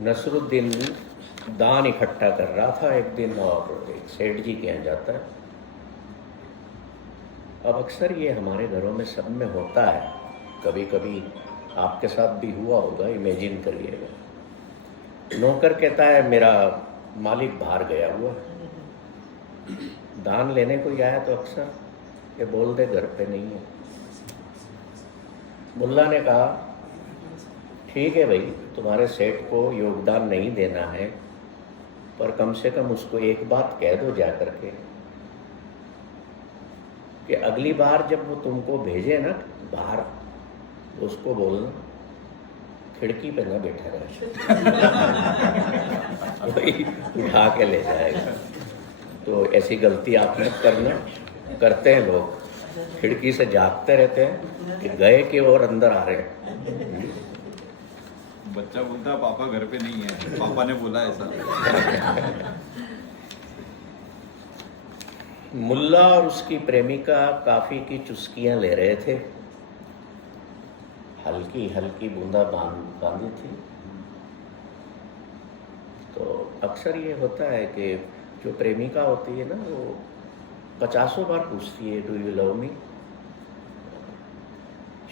नसरुद्दीन दान इकट्ठा कर रहा था एक दिन और एक सेठ जी के यहाँ जाता है। अब अक्सर ये हमारे घरों में सब में होता है, कभी कभी आपके साथ भी हुआ होगा, इमेजिन करिएगा। नौकर कहता है मेरा मालिक बाहर गया हुआ है, दान लेने को ही आया, तो अक्सर ये बोल दे घर पे नहीं है। मुल्ला ने कहा ठीक है भाई, तुम्हारे सेठ को योगदान नहीं देना है, पर कम से कम उसको एक बात कह दो जा करके कि अगली बार जब वो तुमको भेजे ना बाहर, तो उसको बोलना खिड़की पे ना बैठा रहे वही उठा के ले जाएगा। तो ऐसी गलती आप मत करना, करते हैं लोग, खिड़की से झांकते रहते हैं कि गए कि और अंदर आ रहे हैं। बच्चा बोलता है पापा घर पे नहीं है, पापा ने बोला ऐसा। मुल्ला और उसकी प्रेमिका काफ़ी की चुस्कियां ले रहे थे, हल्की हल्की बूंदा बांधी थी। तो अक्सर ये होता है कि जो प्रेमिका होती है ना, वो 50 बार पूछती है डू यू लव मी।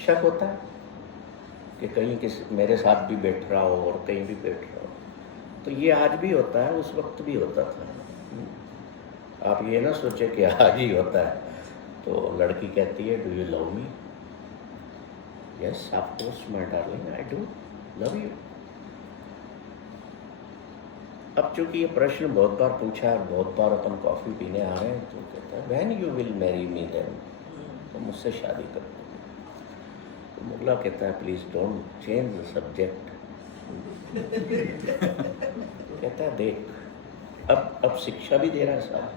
शक होता है कि कहीं किसी मेरे साथ भी बैठ रहा हो और कहीं भी बैठ रहा हो। तो ये आज भी होता है, उस वक्त भी होता था। आप ये ना सोचे कि आज ही होता है। तो लड़की कहती है do you love me, yes of course my darling I do love you. अब चूंकि ये प्रश्न बहुत बार पूछा है, बहुत बार अपन कॉफ़ी पीने आ रहे हैं, तो कहता है when you will marry me then, तो मुझसे शादी कर दो। तो मुल्ला कहता है please don't change the subject. कहता है देख, अब शिक्षा भी दे रहा है साहब।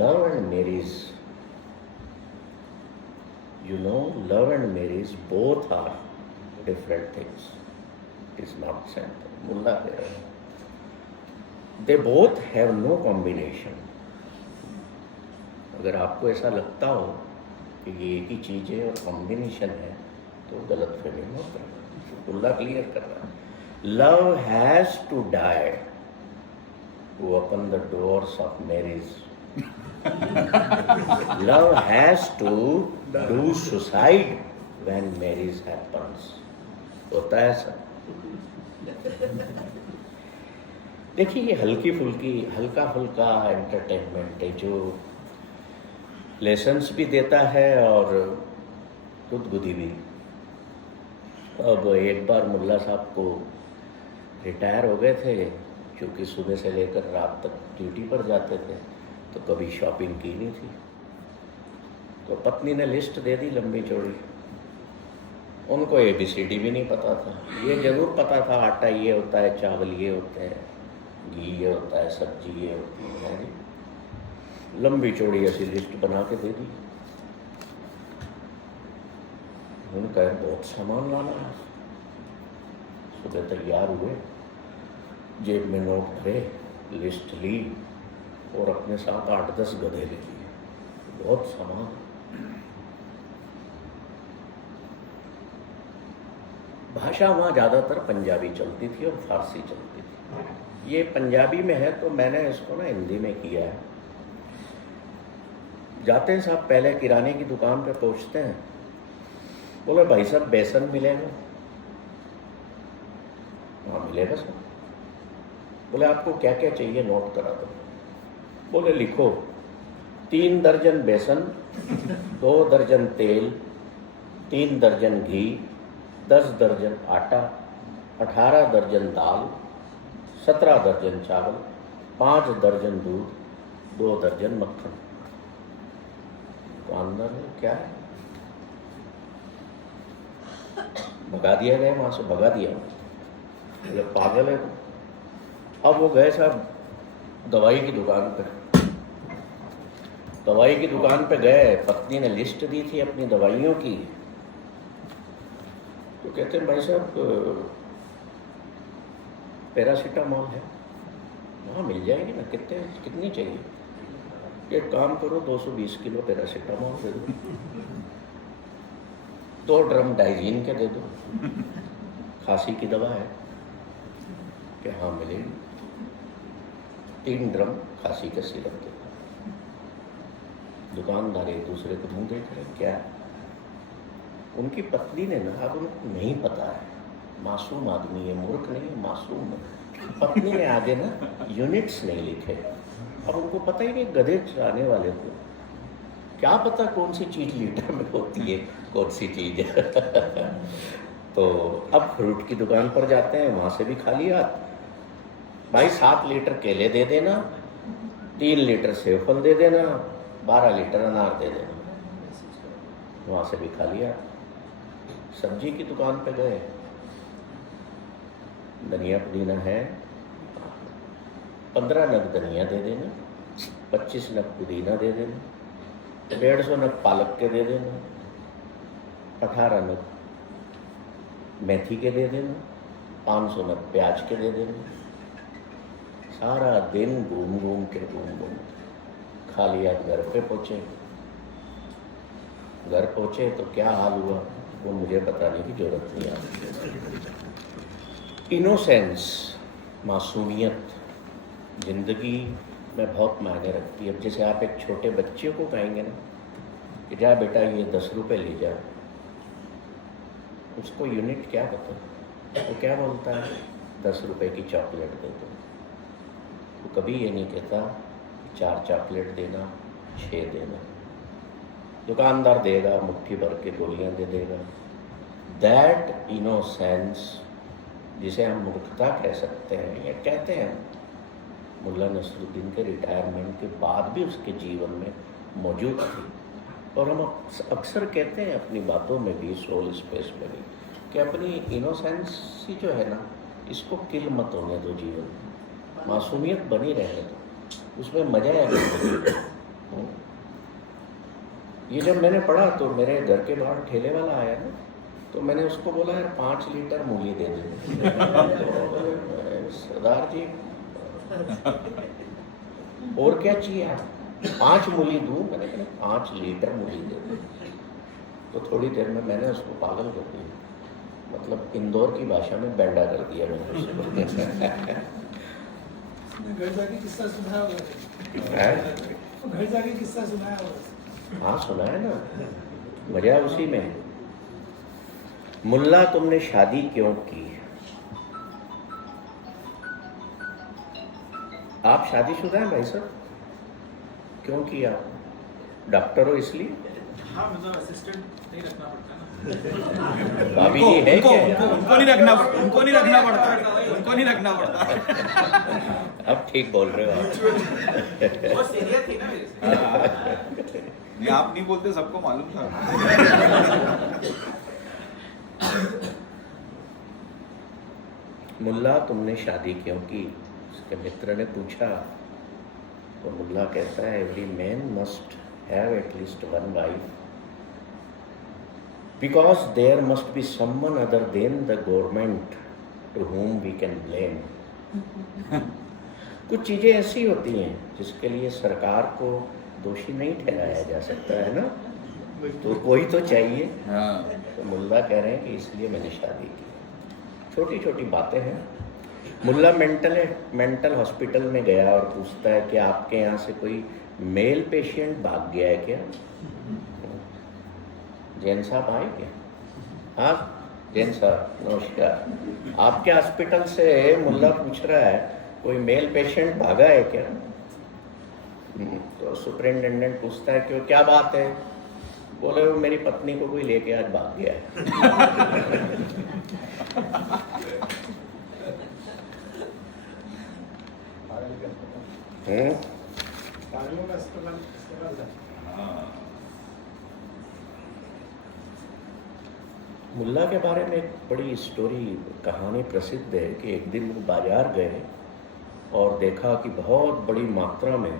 Love and marriage, you know, love and marriage both are different things. It is not simple. मुल्ला कह रहे हैं they both have no combination. अगर आपको ऐसा लगता हो कि ये एक ही चीज़ है और कॉम्बिनेशन है, तो गलत फहमी मत करना। मुल्ला क्लियर कर रहा है, love has to die to open the doors of marriage. Love has to do suicide when marriage happens. होता है सब। देखिए ये हल्की फुल्की हल्का फुल्का एंटरटेनमेंट है, जो लेसन्स भी देता है और गुदगुदी भी। अब एक बार मुल्ला साहब को रिटायर हो गए थे, क्योंकि सुबह से लेकर रात तक ड्यूटी पर जाते थे, तो कभी शॉपिंग की नहीं थी। तो पत्नी ने लिस्ट दे दी लंबी चौड़ी। उनको ABCD भी नहीं पता था। ये जरूर पता था आटा ये होता है, चावल ये होते हैं, घी ये होता है, सब्जी ये होती है। लंबी चौड़ी ऐसी लिस्ट बना के दे दी। उनका बहुत सामान लाना है। सुबह तैयार हुए, जेब में नोट भरे, लिस्ट ली और अपने साथ 8-10 गधे ले लिए। बहुत सामान। भाषा वहाँ ज़्यादातर पंजाबी चलती थी और फारसी चलती थी। ये पंजाबी में है तो मैंने इसको ना हिंदी में किया है। जाते हैं साहब, पहले किराने की दुकान पे पहुँचते हैं। बोले भाई साहब बेसन मिलेगा? हाँ मिलेगा सर। बोले आपको क्या क्या चाहिए नोट करा दो। बोले लिखो 3 दर्जन बेसन, 2 दर्जन तेल, 3 दर्जन घी, 10 दर्जन आटा, 18 दर्जन दाल, 17 दर्जन चावल, 5 दर्जन दूध, 2 दर्जन मक्खन। दुकानदार ने क्या है, भगा दिया गया, वहां से भगा दिया। बोले पागल है। अब वो गए साहब दवाई की दुकान पे। दवाई की दुकान पे गए, पत्नी ने लिस्ट दी थी अपनी दवाइयों की। तो कहते हैं भाई साहब पैरासीटामोल है? हाँ मिल जाएगी ना, कितनी चाहिए? एक काम करो 220 किलो पैरासीटामोल दे दो, 2 ड्रम डाइजीन के दे दो, खांसी की दवा है। कि हाँ मिलेगी। 3 ड्रम खांसी का सिरप दे। दुकानदार एक दूसरे को मुंह देख रहे, क्या है? उनकी पत्नी ने ना, अब उनको नहीं पता है, मासूम आदमी है, मूर्ख नहीं है, मासूम है। पत्नी ने आगे ना यूनिट्स नहीं लिखे। अब उनको पता ही नहीं, गधे चलाने वाले को क्या पता कौन सी चीज़ लीटर में होती है, कौन सी चीज़ है। तो अब फ्रूट की दुकान पर जाते हैं, वहाँ से भी खाली हाथ, भाई 7 लीटर केले दे देना, 3 लीटर सेवफल दे देना, 12 लीटर अनार दे देना, वहाँ से भी खाली हाथ। सब्जी की दुकान पे गए, धनिया पुदीना है, 15 नग धनिया दे देना, 25 नग पुदीना दे देना, 150 नग पालक के दे देना, 18 नग मेथी के दे देना, 500 नग प्याज के दे देना। सारा दिन घूम घूम के खाली हाथ घर पे पहुँचे। घर पहुँचे तो क्या हाल हुआ वो मुझे बताने की जरूरत नहीं आती। इनोसेंस, मासूमियत जिंदगी में बहुत मायने रखती है। अब जैसे आप एक छोटे बच्चे को कहेंगे ना कि जा बेटा ये 10 रुपये ले जा, उसको यूनिट क्या पता, वो क्या बोलता है 10 रुपये की चॉकलेट दे दो। वो कभी ये नहीं कहता 4 चॉकलेट देना, 6 देना। दुकानदार देगा, मुट्ठी भर के गोलियां दे देगा। दैट इनोसेंस जिसे हम मूर्खता कह सकते हैं या कहते हैं, मुल्ला नसरुद्दीन के रिटायरमेंट के बाद भी उसके जीवन में मौजूद थी। और हम अक्सर कहते हैं अपनी बातों में भी, सोल स्पेस में भी, कि अपनी इनोसेंस ही जो है ना, इसको किल मत होने दो, जीवन में मासूमियत बनी रहने दो, उसमें मजा है। ये जब मैंने पढ़ा तो मेरे घर के बाहर ठेले वाला आया ना, तो मैंने उसको बोला यार 5 लीटर मूली दे दो। तो सरदार जी और क्या चाहिए, 5 मूली दूँ? मैंने कहा 5 लीटर मूली दे दो। तो थोड़ी देर में मैंने उसको पागल कर दिया, मतलब इंदौर की भाषा में बैंडा कर दिया मैंने उसको। घर जाके किस्सा सुनाया होगा। घर जाके किस्सा सुनाया होगा। हाँ सुना है ना, मजा उसी में। मुल्ला तुमने शादी क्यों की? आप शादीशुदा हैं भाई साहब? क्यों किया? डॉक्टर हो इसलिए? हाँ मतलब असिस्टेंट नहीं रखना पड़ता ना। भाभी जी है क्या? उनको नहीं रखना पड़ता, उनको नहीं रखना पड़ता, उनको नहीं रखना पड़ता। अब ठीक बोल रहे हो आप। वो सीनियर थी ना मेरे से। नहीं आप नहीं बोलते, सबको मालूम था। मुल्ला तुमने शादी क्यों की? उसके मित्र ने पूछा तो मुल्ला कहता है every man must have at least 1 wife because there must be someone other than the government to whom we can blame. कुछ चीज़ें ऐसी होती हैं जिसके लिए सरकार को दोषी नहीं ठहराया जा सकता है ना, तो कोई तो चाहिए। तो मुल्ला कह रहे हैं कि इसलिए मैंने शादी की। छोटी छोटी बातें हैं। मुल्ला मेंटल हॉस्पिटल में गया और पूछता है कि आपके यहाँ से कोई मेल पेशेंट भाग गया है क्या? जैन साहब आए क्या? हाँ जैन साहब नमस्कार। आपके हॉस्पिटल से मुल्ला पूछ रहा है कोई मेल पेशेंट भागा है क्या? तो सुपरिटेंडेंट पूछता है कि क्या बात है? बोले वो मेरी पत्नी को कोई लेके आज भाग गया है। मुल्ला के बारे में एक बड़ी स्टोरी, कहानी प्रसिद्ध है कि एक दिन वो बाजार गए और देखा कि बहुत बड़ी मात्रा में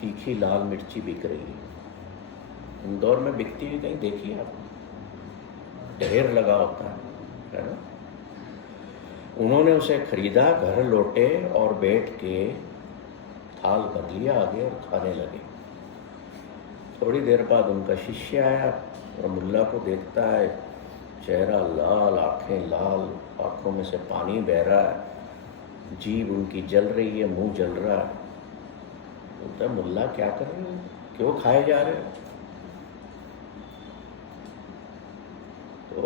तीखी लाल मिर्ची बिक रही है। इंदौर में बिकती हुई कहीं देखी आप? ढेर लगा होता है ना? उन्होंने उसे खरीदा, घर लौटे और बैठ के थाल भर लिया आगे और खाने लगे। थोड़ी देर बाद उनका शिष्य आया और मुल्ला को देखता है, चेहरा लाल, आंखें लाल, आंखों में से पानी बह रहा है। जीभ उनकी जल रही है, मुंह जल रहा है। बोलता है मुल्ला क्या कर रहे हो, क्यों खाए जा रहे हो? तो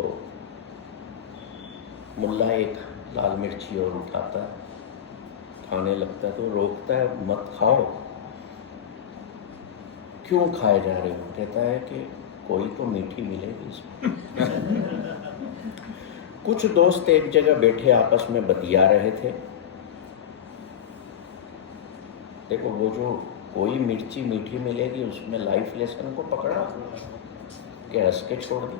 मुल्ला एक लाल मिर्ची और उठाता है, खाने लगता है, तो रोकता है, मत खाओ। क्यों खाए जा रहे हो? कहता है कि कोई तो मीठी मिलेगी इसमें। कुछ दोस्त एक जगह बैठे आपस में बतिया रहे थे। देखो वो जो कोई मिर्ची मीठी मिलेगी उसमें लाइफ लेसन को पकड़ा कि हंस के छोड़ दी।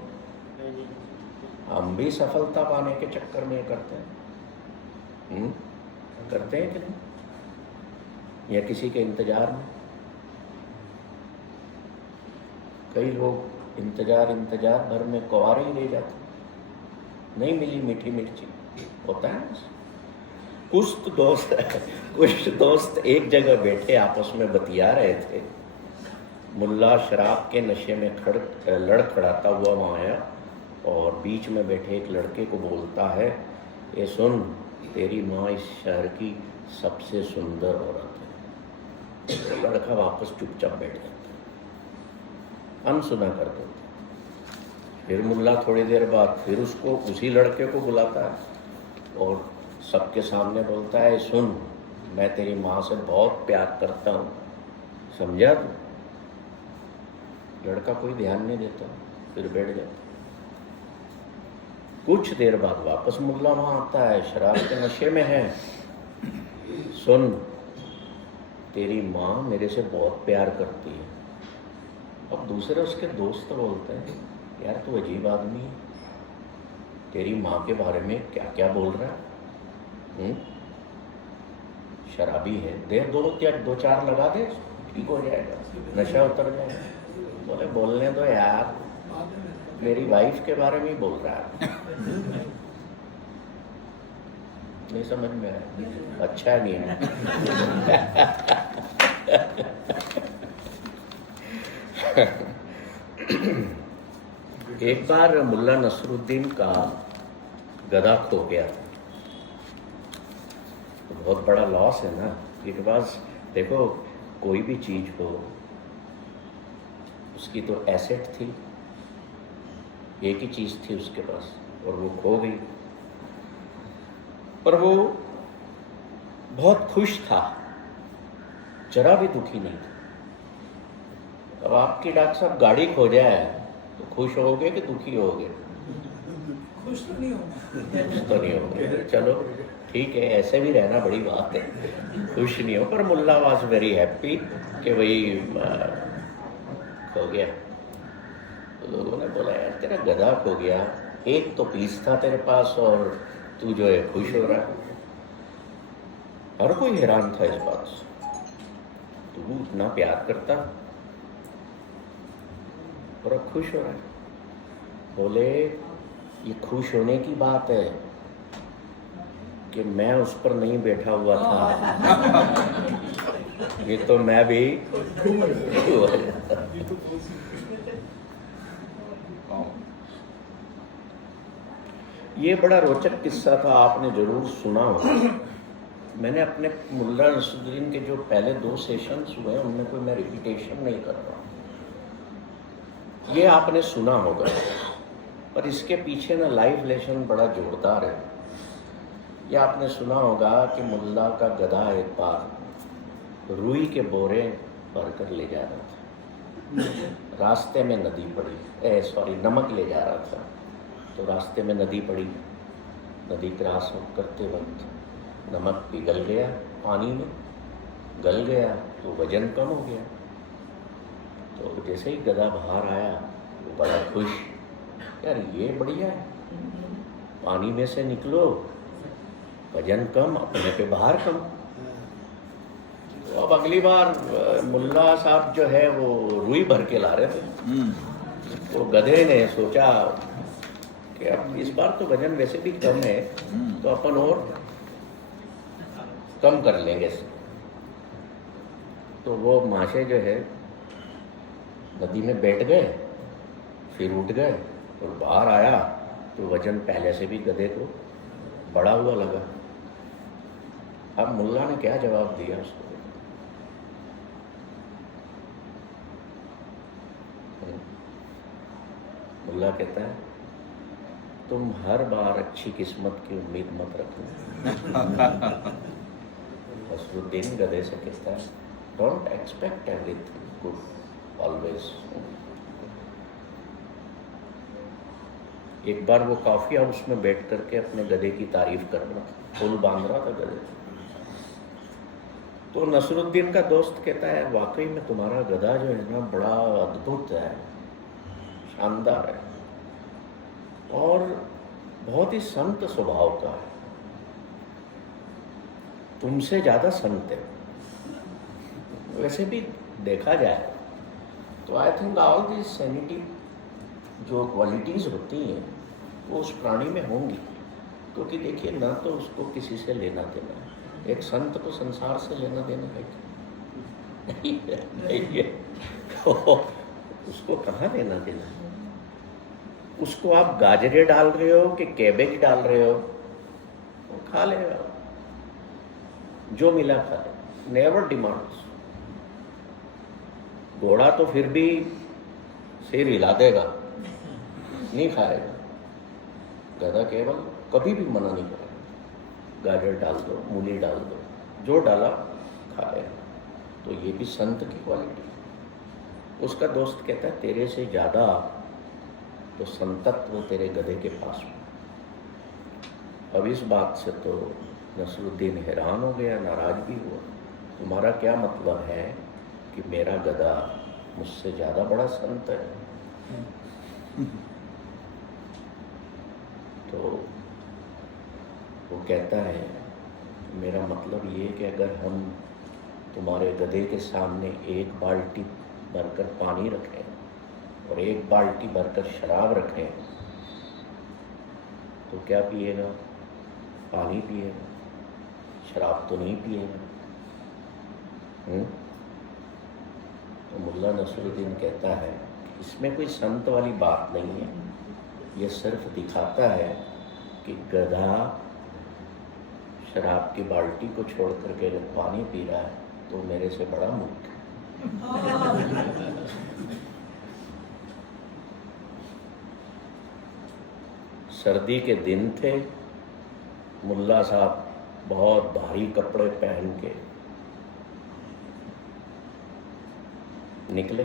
हम भी सफलता पाने के चक्कर में करते हैं, करते हैं कि नहीं? या किसी के इंतजार में? कई लोग इंतजार भर में कुंवारे ही रह जाते, नहीं मिली मीठी मिर्ची, होता है ना। कुछ दोस्त एक जगह बैठे आपस में बतिया रहे थे। मुल्ला शराब के नशे में लड़खड़ाता हुआ वहाँ आया और बीच में बैठे एक लड़के को बोलता है, ये सुन, तेरी माँ इस शहर की सबसे सुंदर औरत है। तो लड़का वापस चुपचाप बैठ जाता, अनसुना कर देता। फिर मुल्ला थोड़ी देर बाद फिर उसको उसी लड़के को बुलाता है और सबके सामने बोलता है, सुन, मैं तेरी माँ से बहुत प्यार करता हूँ, समझा तू? लड़का कोई ध्यान नहीं देता, फिर बैठ जाता। कुछ देर बाद वापस मुल्ला वहाँ आता है, शराब के नशे में है। सुन, तेरी माँ मेरे से बहुत प्यार करती है। अब दूसरे उसके दोस्त बोलते हैं, यार तू अजीब आदमी है, तेरी माँ के बारे में क्या क्या बोल रहा है? शराबी है, दे दो चार लगा दे, ठीक हो जाएगा, नशा उतर जाएगा। बोले बोलने दो यार, मेरी वाइफ के बारे में ही बोल रहा है। नहीं समझ में आया? अच्छा नहीं है। एक बार मुल्ला नसरुद्दीन का गधा खो गया, तो बहुत बड़ा लॉस है ना। इट वाज, देखो कोई भी चीज हो, उसकी तो एसेट थी, एक ही चीज थी उसके पास, और वो खो गई। पर वो बहुत खुश था, जरा भी दुखी नहीं था। अब आपकी डॉक्टर साहब गाड़ी खो जाए तो खुश होगे कि दुखी होगे? खुश तो नहीं होगा। खुश तो नहीं होगे, चलो ठीक है, ऐसे भी रहना बड़ी बात है, खुश नहीं हो। पर मुल्ला वाज वेरी हैप्पी कि वही खो गया। तो लोगों ने बोला, यार तेरा गधा खो गया, एक तो पीस था तेरे पास और तू जो है खुश हो रहा है। हर कोई हैरान था इस बात से, तू इतना प्यार करता और अब खुश हो रहा है। बोले, ये खुश होने की बात है कि मैं उस पर नहीं बैठा हुआ था, ये तो मैं भी ये बड़ा रोचक किस्सा था, आपने जरूर सुना होगा। मैंने अपने मुल्ला नसरुद्दीन के जो पहले 2 सेशंस हुए उनमें कोई मैं रिपीटेशन नहीं कर रहा, ये आपने सुना होगा। पर इसके पीछे ना लाइफ लेसन बड़ा जोरदार है। ये आपने सुना होगा कि मुल्ला का गधा एक बार रुई के बोरे भरकर ले जा रहा था, रास्ते में नदी पड़ी, नमक ले जा रहा था, तो रास्ते में नदी पड़ी, नदी क्रॉस करते वक्त नमक पिघल गया, पानी में गल गया, तो वजन कम हो गया। तो जैसे ही गधा बाहर आया वो बड़ा खुश, यार ये बढ़िया है, पानी में से निकलो, वजन कम, अपने पे बाहर कम। तो अब अगली बार मुल्ला साहब जो है वो रुई भर के ला रहे थे, तो गधे ने सोचा कि अब इस बार तो वजन वैसे भी कम है, तो अपन और कम कर लेंगे। तो वो माशे जो है नदी में बैठ गए, फिर उठ गए और बाहर आया तो वजन पहले से भी गधे को बढ़ा हुआ लगा। अब मुल्ला ने क्या जवाब दिया उसको? मुल्ला कहता है, तुम हर बार अच्छी किस्मत की उम्मीद मत रखना। नसरुद्दीन गधे से कहता है, don't expect everything good always. एक बार वो कॉफी हाउस में बैठ करके अपने गधे की तारीफ कर रहा था, फूल बांध रहा था गधे। तो नसरुद्दीन का दोस्त कहता है, वाकई में तुम्हारा गधा जो है ना बड़ा अद्भुत है, शानदार है और बहुत ही संत स्वभाव का है, तुमसे ज्यादा संत है। वैसे भी देखा जाए तो I think all this sanity जो क्वालिटीज होती हैं वो उस प्राणी में होंगी, क्योंकि देखिए ना तो उसको किसी से लेना देना है, एक संत को संसार से लेना देना है नहीं है, तो उसको कहाँ लेना देना है? उसको आप गाजरे डाल रहे हो कि कैबेज डाल रहे हो, वो खा लेगा, जो मिला खा ले, नेवर डिमांड्स। घोड़ा तो फिर भी सिर हिला देगा, नहीं खाएगा। गधा केवल कभी भी मना नहीं करेगा, गाजर डाल दो, मूली डाल दो, जो डाला खाएगा। तो ये भी संत की क्वालिटी। उसका दोस्त कहता है, तेरे से ज़्यादा तो संतत्व तेरे गधे के पास में। अब इस बात से तो नसरुद्दीन हैरान हो गया, नाराज भी हुआ। तुम्हारा क्या मतलब है कि मेरा गधा मुझसे ज़्यादा बड़ा संत है? तो वो कहता है, मेरा मतलब ये कि अगर हम तुम्हारे गधे के सामने एक बाल्टी भरकर पानी रखें और एक बाल्टी भरकर शराब रखें तो क्या पिएगा? पानी पिएगा, शराब तो नहीं पिएगा। तो मुल्ला नसरुद्दीन कहता है, इसमें कोई संत वाली बात नहीं है, ये सिर्फ दिखाता है कि गधा शराब की बाल्टी को छोड़ करके अगर पानी पी रहा है तो मेरे से बड़ा मूर्ख है। सर्दी के दिन थे, मुल्ला साहब बहुत भारी कपड़े पहन के निकले।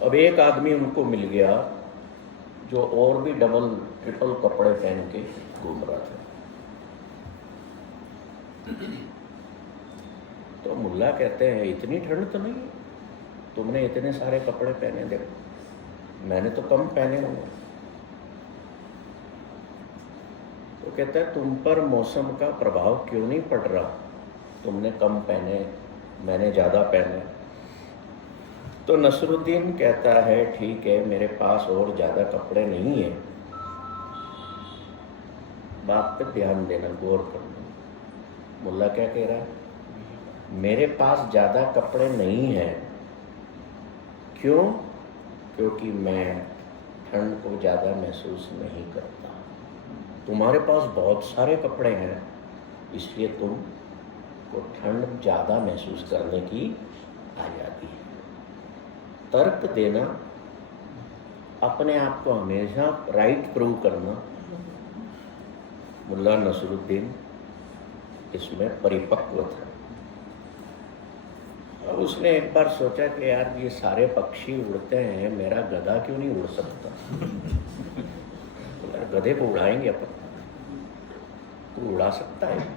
अब एक आदमी उनको मिल गया जो और भी डबल ट्रिपल कपड़े पहन के घूम रहा था। तो मुल्ला कहते हैं, इतनी ठंड तो नहीं, तुमने इतने सारे कपड़े पहने, देखो मैंने तो कम पहने हुए। तो कहता है, तुम पर मौसम का प्रभाव क्यों नहीं पड़ रहा? तुमने कम पहने, मैंने ज़्यादा पहने। तो नसरुद्दीन कहता है, ठीक है, मेरे पास और ज़्यादा कपड़े नहीं है, बात पे ध्यान देना, गौर करना। मुल्ला क्या कह रहा है? मेरे पास ज़्यादा कपड़े नहीं हैं, क्यों? क्योंकि मैं ठंड को ज़्यादा महसूस नहीं करता। तुम्हारे पास बहुत सारे कपड़े हैं, इसलिए तुम को ठंड ज़्यादा महसूस करने की आ जाती है। तर्क देना, अपने आप को हमेशा राइट प्रूव करना, मुल्ला नसरुद्दीन इसमें परिपक्व था। अब उसने एक बार सोचा कि यार ये सारे पक्षी उड़ते हैं, मेरा गधा क्यों नहीं उड़ सकता? तो गधे को उड़ाएंगे अपन, तू उड़ा सकता है।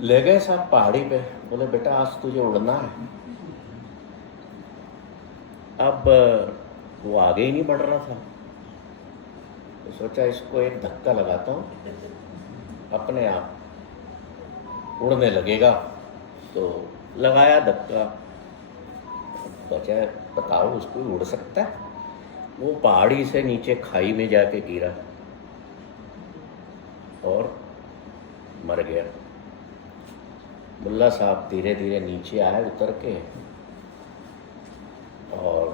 ले गए साहब पहाड़ी पे, बोले बेटा आज तुझे उड़ना है। अब वो आगे ही नहीं बढ़ रहा था, तो सोचा इसको एक धक्का लगाता हूँ, अपने आप उड़ने लगेगा। तो लगाया धक्का, बचा, बताओ उसको उड़ सकता है? वो पहाड़ी से नीचे खाई में जाके गिरा और मर गया। मुल्ला साहब धीरे धीरे नीचे आए उतर के और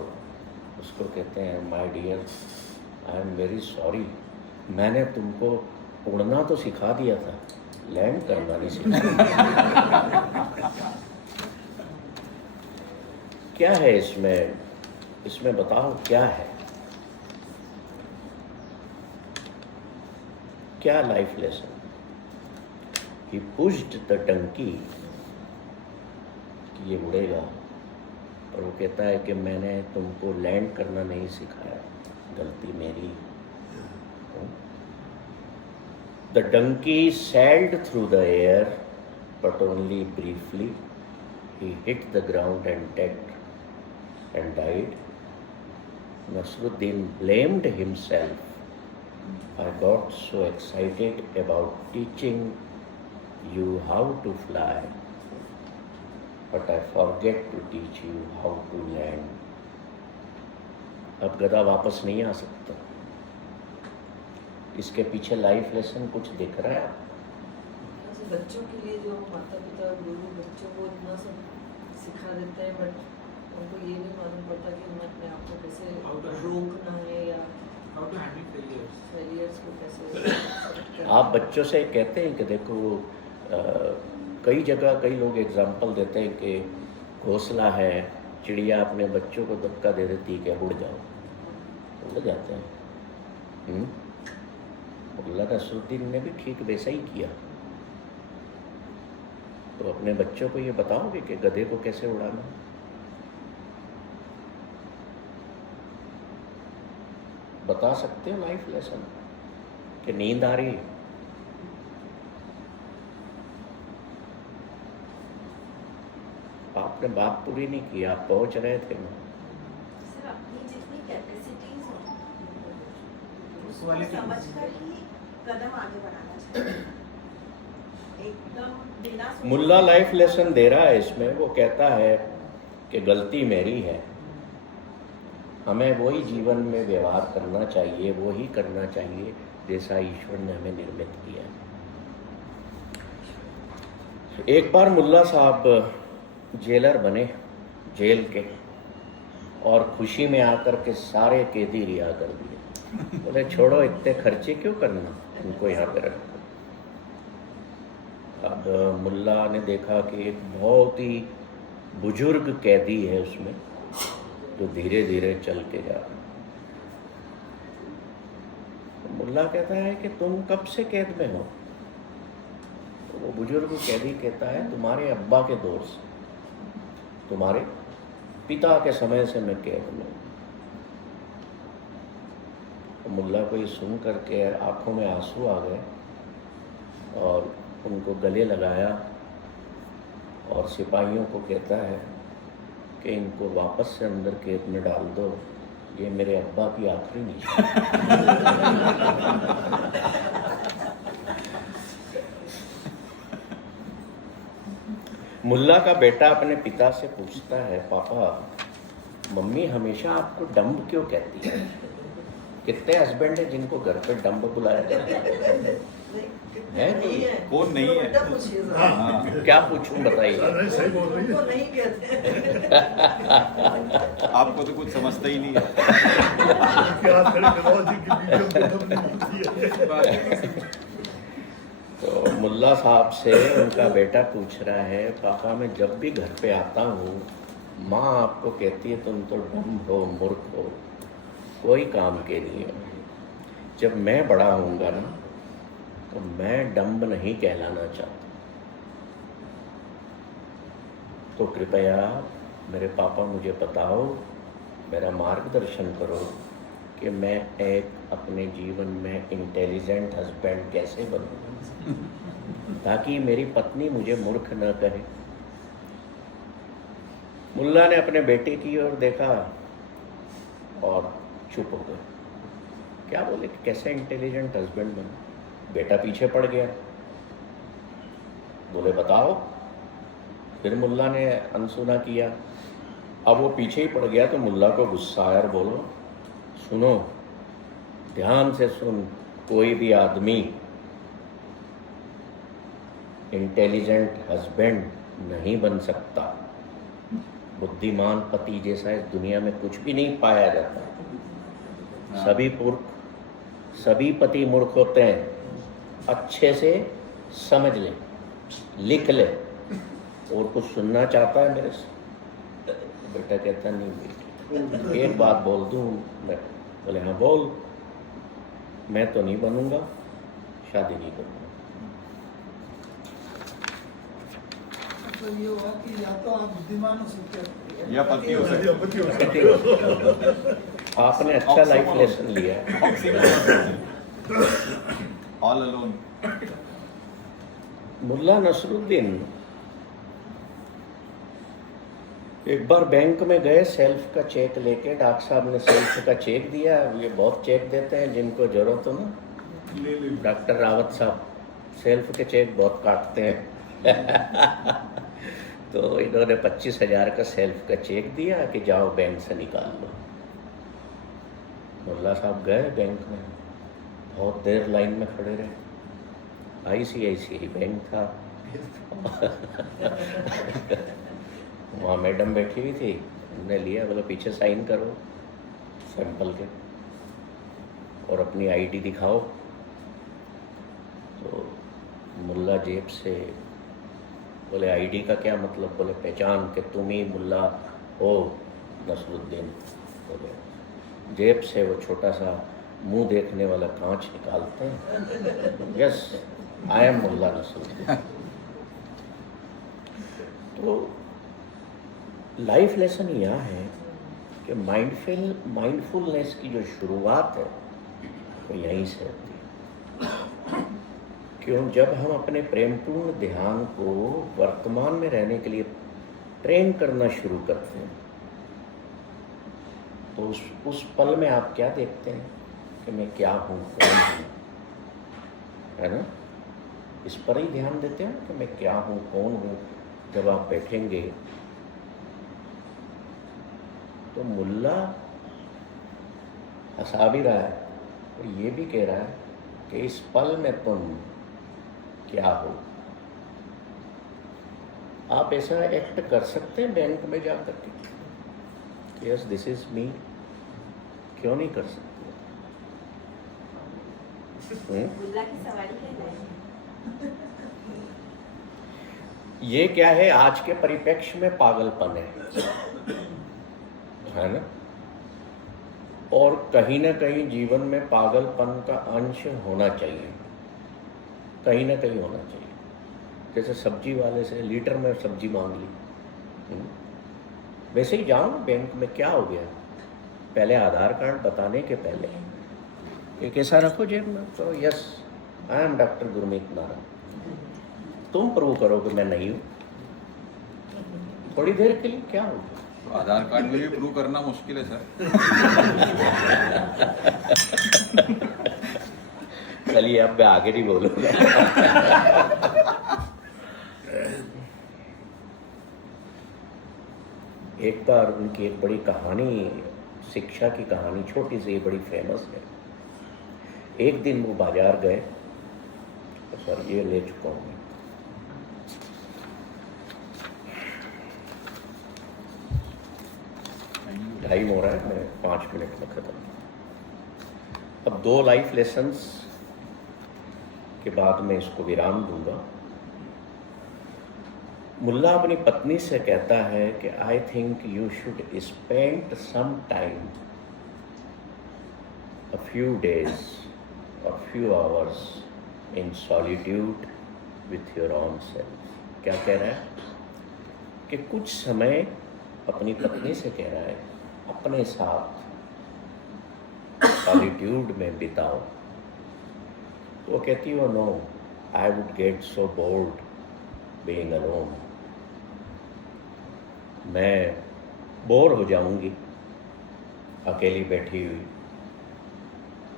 उसको कहते हैं, my dear, I am very sorry, मैंने तुमको उड़ना तो सिखा दिया था, लैंड करना नहीं सिखा। क्या है इसमें बताओ क्या है, क्या life lesson? He pushed the donkey कि ये उड़ेगा, और वो कहता है कि मैंने तुमको लैंड करना नहीं सिखाया, गलती मेरी। The donkey sailed through the air, but only briefly. He hit the ground and died. Nasruddin blamed himself. I got so excited about teaching you how to fly, but I forget to teach you how to land. अब गधा वापस नहीं आ सकता। इसके पीछे life lesson कुछ दिख रहा है? बच्चों के लिए जो माता पिता गुरु बच्चों को इतना सब सिखा देते हैं, बट उनको ये नहीं मालूम पड़ता कि उन्हें अपने आप को कैसे रोकना है या How to handle failures. Failures को कैसे आप बच्चों से कहते हैं कि देखो कई जगह कई लोग एग्जाम्पल देते हैं कि घोंसला है, चिड़िया अपने बच्चों को धक्का दे देती है कि उड़ जाओ, उड़ जाते हैं। मुल्ला नसरुद्दीन ने भी ठीक वैसा ही किया। तो अपने बच्चों को ये बताओगे कि गधे को कैसे उड़ाना? बता सकते हो लाइफ लेसन कि नींद आ रही? आपने बात पूरी नहीं की, आप पहुंच रहे थे ना। सर अपनी जितनी कैपेसिटीज हो उस वाले उसको समझकर ही कदम आगे बढ़ाना चाहिए, एकदम बिना सोचे। मुल्ला लाइफ लेसन दे रहा है इसमें। वो कहता है कि गलती मेरी है, हमें वही जीवन में व्यवहार करना चाहिए, वही करना चाहिए जैसा ईश्वर ने हमें निर्मित किया। एक बार मुल्ला साहब जेलर बने, जेल के, और खुशी में आकर के सारे कैदी रिहा कर दिए। बोले छोड़ो, इतने खर्चे क्यों करना, उनको यहाँ पे रखो। अब मुल्ला ने देखा कि एक बहुत ही बुजुर्ग कैदी है उसमें, जो धीरे धीरे चल के जा रहा। तो मुल्ला कहता है कि तुम कब से कैद में हो? तो वो बुजुर्ग कैदी कहता है तुम्हारे अब्बा के दौर से, तुम्हारे पिता के समय से मैं कैद में हूँ। तो मुल्ला को ये सुन करके आंखों में आंसू आ गए और उनको गले लगाया और सिपाहियों को कहता है कि इनको वापस से अंदर कैद में डाल दो, ये मेरे अब्बा की आखिरी निशान। मुल्ला का बेटा अपने पिता से पूछता है, पापा मम्मी हमेशा आपको डम्ब क्यों कहती है? कितने हस्बैंड हैं जिनको घर पे डम्ब बुलाया जाता है कोई? कौन नहीं है? उल्टा पूछिए सर। क्या पूछूं बताइए। सही बोल रही उनको नहीं कहते। आपको तो कुछ समझता ही नहीं है। तो मुल्ला साहब से उनका बेटा पूछ रहा है, पापा मैं जब भी घर पे आता हूँ माँ आपको कहती है तुम तो डम्ब हो, मूर्ख हो, कोई काम के नहीं हो। जब मैं बड़ा होऊंगा ना तो मैं डम्ब नहीं कहलाना चाहता। तो कृपया मेरे पापा मुझे बताओ, मेरा मार्गदर्शन करो कि मैं एक अपने जीवन में इंटेलिजेंट हस्बैंड कैसे बनूं, ताकि मेरी पत्नी मुझे मूर्ख न कहे। मुल्ला ने अपने बेटे की ओर देखा और चुप हो गए। क्या बोले कि कैसे इंटेलिजेंट हस्बैंड बनूं? बेटा पीछे पड़ गया। बोले बताओ। फिर मुल्ला ने अनसुना किया। अब वो पीछे ही पड़ गया तो मुल्ला को गुस्सा आया और बोलो, सुनो ध्यान से सुन, कोई भी आदमी इंटेलिजेंट हस्बैंड नहीं बन सकता। बुद्धिमान पति जैसा इस दुनिया में कुछ भी नहीं पाया जाता। सभी पति मूर्ख होते हैं। अच्छे से समझ ले, लिख ले, और कुछ सुनना चाहता है मेरे से? बेटा कहता नहीं बेटी, एक बात बोल दूँ मैं? बोले हाँ बोल। मैं तो नहीं बनूंगा, शादी नहीं करूँगा। तो ये हुआ कि या तो आप बुद्धिमान हो सकते हो या पति हो सकते हो। आपने अच्छा लाइफ लेसन लिया है। All alone. मुल्ला नसरुद्दीन एक बार बैंक में गए सेल्फ का चेक लेके। डॉक्टर साहब ने सेल्फ का चेक दिया। ये बहुत चेक देते हैं जिनको जरूरत हो ना। डॉक्टर रावत साहब सेल्फ के चेक बहुत काटते हैं। तो इन्होंने 25,000 का सेल्फ का चेक दिया कि जाओ बैंक से निकाल लो। मुल्ला साहब गए बैंक में, बहुत देर लाइन में खड़े रहे। ICICI बैंक था। वहाँ मैडम बैठी हुई थी, उन्होंने लिया, बोला पीछे साइन करो सैंपल के और अपनी ID दिखाओ। तो मुल्ला जेब से बोले ID का क्या मतलब? बोले पहचान के तुम ही मुल्ला हो नसरुद्दीन। बोले जेब से वो छोटा सा मुंह देखने वाला कांच निकालते हैं। Yes, I am Mulla Nasruddin. तो लाइफ लेसन यह है कि माइंडफुलनेस की जो शुरुआत है वो यहीं से होती है। क्यों? जब हम अपने प्रेमपूर्ण ध्यान को वर्तमान में रहने के लिए ट्रेन करना शुरू करते हैं तो उस पल में आप क्या देखते हैं कि मैं क्या हूँ, कौन हूँ, है ना? इस पर ही ध्यान देते हैं कि मैं क्या हूँ, कौन हूँ। जब आप बैठेंगे तो मुल्ला हंसा भी रहा है और ये भी कह रहा है कि इस पल में तुम क्या हो। आप ऐसा एक्ट कर सकते हैं बैंक में जाकर के, यस दिस इज मी, क्यों नहीं कर सकते? मुल्ला की सवारी कहलाए। ये क्या है? आज के परिप्रेक्ष्य में पागलपन है ना? और कहीं ना कहीं जीवन में पागलपन का अंश होना चाहिए, कहीं ना कहीं होना चाहिए। जैसे सब्जी वाले से लीटर में सब्जी मांग ली, वैसे ही जाओ बैंक में, क्या हो गया? पहले आधार कार्ड बताने के पहले एक ऐसा रखो जेब में, तो yes I am doctor Gurmeet Narayan. तुम प्रूव करो कि मैं नहीं हूँ। थोड़ी देर के लिए क्या होगा? तो आधार कार्ड में भी प्रूव करना मुश्किल है सर। चलिए अब मैं आगे नहीं बोलूँगा। एक बार उनकी एक बड़ी कहानी, शिक्षा की कहानी, छोटी सी बड़ी फेमस है। एक दिन वो बाजार गए, तो सर ये ले चुका हूँ, टाइम हो रहा है, मैं 5 मिनट में खत्म। अब 2 लाइफ लेसन्स के बाद मैं इसको विराम दूंगा। मुल्ला अपनी पत्नी से कहता है कि I think you should spend some time, a few days or few hours in solitude with your own self. क्या कह रहा है? कि कुछ समय अपनी पत्नी से कह रहा है अपने साथ सॉलिट्यूड में बिताओ। तो वो कहती हो no, I would get so bored being alone. मैं बोर हो जाऊंगी अकेली बैठी हुई,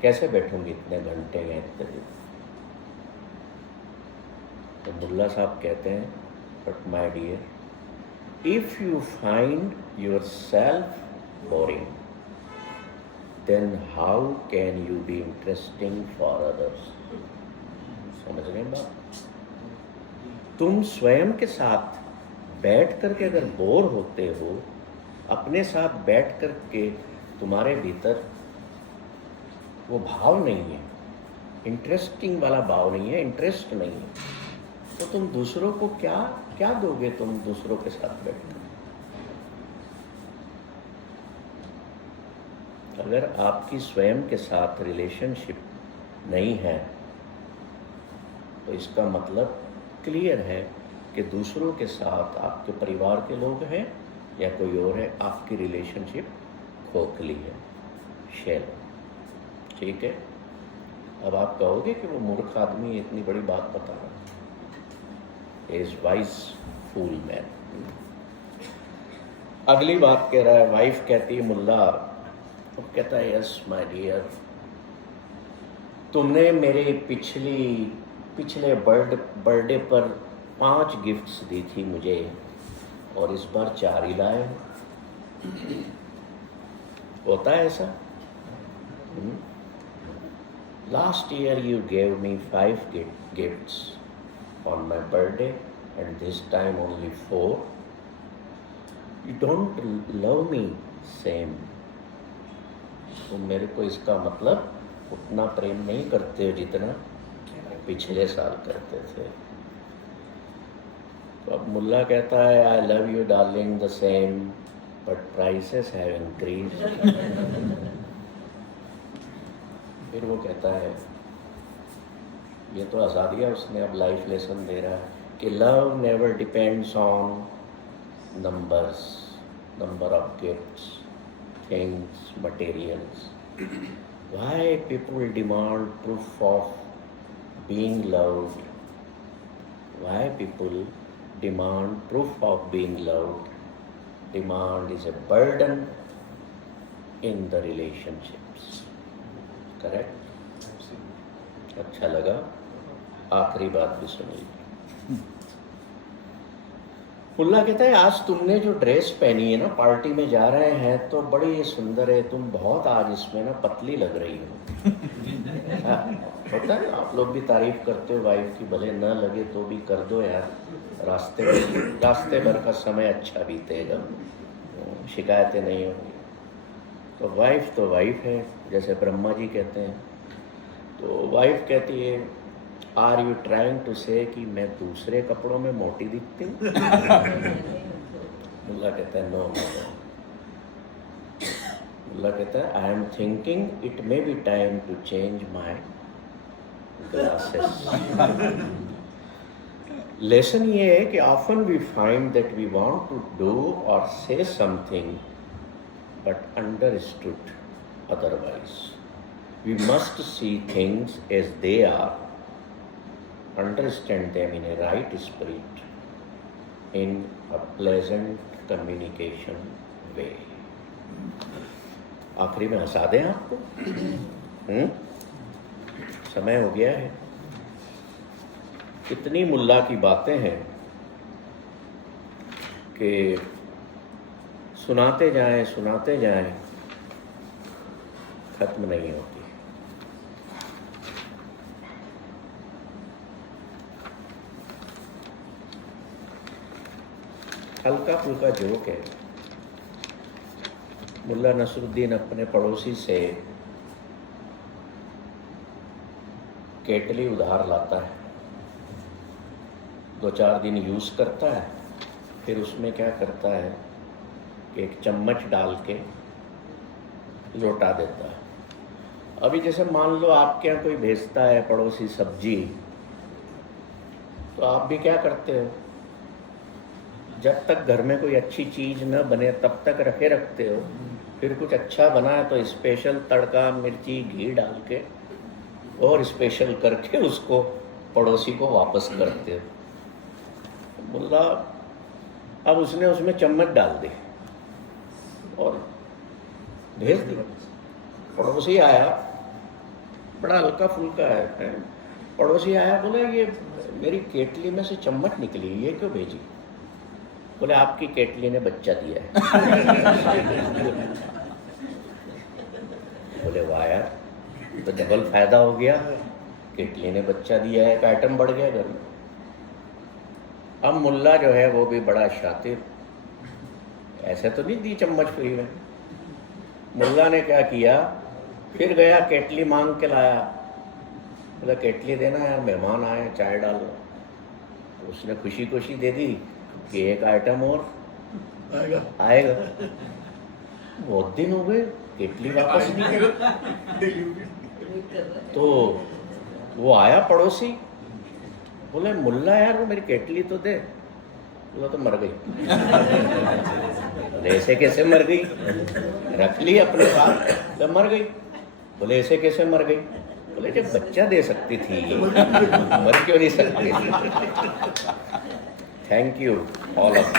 कैसे बैठूंगी इतने घंटे या इतने दिन। तो मुल्ला साहब कहते हैं but my dear, if you find yourself boring, then how can you be interesting for others? समझ रहे हैं बात? तुम स्वयं के साथ बैठ करके अगर बोर होते हो, अपने साथ बैठ करके तुम्हारे भीतर वो भाव नहीं है इंटरेस्टिंग वाला भाव नहीं है, इंटरेस्ट नहीं है, तो तुम दूसरों को क्या क्या दोगे तुम दूसरों के साथ बैठकर? अगर आपकी स्वयं के साथ रिलेशनशिप नहीं है तो इसका मतलब क्लियर है कि दूसरों के साथ, आपके परिवार के लोग हैं या कोई और है, आपकी रिलेशनशिप खोखली है, शैलो। ठीक है, अब आप कहोगे कि वो मूर्ख आदमी इतनी बड़ी बात बता रहा है, इज वाइज फूल मैन। अगली बात कह रहा है, वाइफ कहती है मुल्ला, तो कहता है यस माय डियर, तुमने मेरे पिछले बर्थडे पर 5 गिफ्ट्स दी थी मुझे और इस बार 4 ही लाए हो। होता है ऐसा? Last year you gave me 5 gifts on my birthday and this time only 4। You don't love me same. तुम मेरे को इसका मतलब उतना प्रेम नहीं करते हो जितना पिछले साल करते थे। तो अब मुल्ला कहता है I love you darling the same but prices have increased. फिर वो कहता है, ये तो आज़ादिया उसने अब लाइफ लेसन दे रहा है कि love never depends on number of gifts, things, materials. Why people demand proof of being loved? Why people demand proof of being loved? Demand is a burden in the relationships. Correct? अच्छा लगा? आखिरी बात भी सुनिए। मुल्ला कहता है आज तुमने जो ड्रेस पहनी है ना, पार्टी में जा रहे हैं तो बड़ी सुंदर है, तुम बहुत आज इसमें ना पतली लग रही हो। होता है, आप लोग भी तारीफ करते हो वाइफ की, भले न लगे तो भी कर दो यार, रास्ते भर का समय अच्छा बीतेगा, शिकायतें नहीं होंगी। तो वाइफ है, जैसे ब्रह्मा जी कहते हैं। तो वाइफ कहती है आर यू ट्राइंग टू से कि मैं दूसरे कपड़ों में मोटी दिखती हूँ? मुल्ला कहता है नो। मुल्ला कहता है I am thinking it may be time to change my glasses. Lesson ये है कि often we find that we want to do or say something but understood otherwise. We must see things as they are, understand them in a right spirit, in a pleasant communication way. आखिरी में हंसा दें आपको? समय हो गया है। इतनी मुल्ला की बातें हैं कि सुनाते जाएं खत्म नहीं होती। हल्का फुल्का जोक है। मुल्ला नसरुद्दीन अपने पड़ोसी से केटली उधार लाता है, 2-4 दिन यूज़ करता है, फिर उसमें क्या करता है कि एक चम्मच डाल के लौटा देता है। अभी जैसे मान लो आपके यहाँ कोई भेजता है पड़ोसी सब्जी, तो आप भी क्या करते हो, जब तक घर में कोई अच्छी चीज़ न बने तब तक रखते हो, फिर कुछ अच्छा बना है तो स्पेशल तड़का, मिर्ची, घी डाल के और स्पेशल करके उसको पड़ोसी को वापस करते हो। बोला अब उसने उसमें चम्मच डाल दी और भेज दिया। पड़ोसी आया, बड़ा हल्का फुल्का है, पड़ोसी आया, बोला ये मेरी केटली में से चम्मच निकली, ये क्यों भेजी? बोले आपकी केटली ने बच्चा दिया है। बोले वाह यार, तो डबल फायदा हो गया, केटली ने बच्चा दिया है, एक आइटम बढ़ गया घर में। अब मुल्ला जो है वो भी बड़ा शातिर, ऐसे तो नहीं दी चम्मच फ्री में। मुल्ला ने क्या किया, फिर गया केटली मांग के लाया, बोला केटली देना यार, मेहमान आए हैं, चाय डालो। तो उसने खुशी खुशी दे दी कि एक आइटम और आएगा। बहुत दिन हो गए, केटली वापस नहीं आई। वेट कर रहा है। तो वो आया पड़ोसी, बोले मुल्ला यार वो मेरी केटली तो दे। बोला तो मर गई। बोले ऐसे कैसे मर गई? रख ली अपने साथ, तो मर गई। बोले ऐसे कैसे मर गई? बोले जब बच्चा दे सकती थी, मर क्यों नहीं सकती? थैंक यू ऑल ऑफ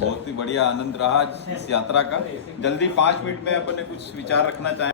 बहुत ही बढ़िया आनंद रहा इस यात्रा का। जल्दी 5 मिनट में अपने कुछ विचार रखना चाहें?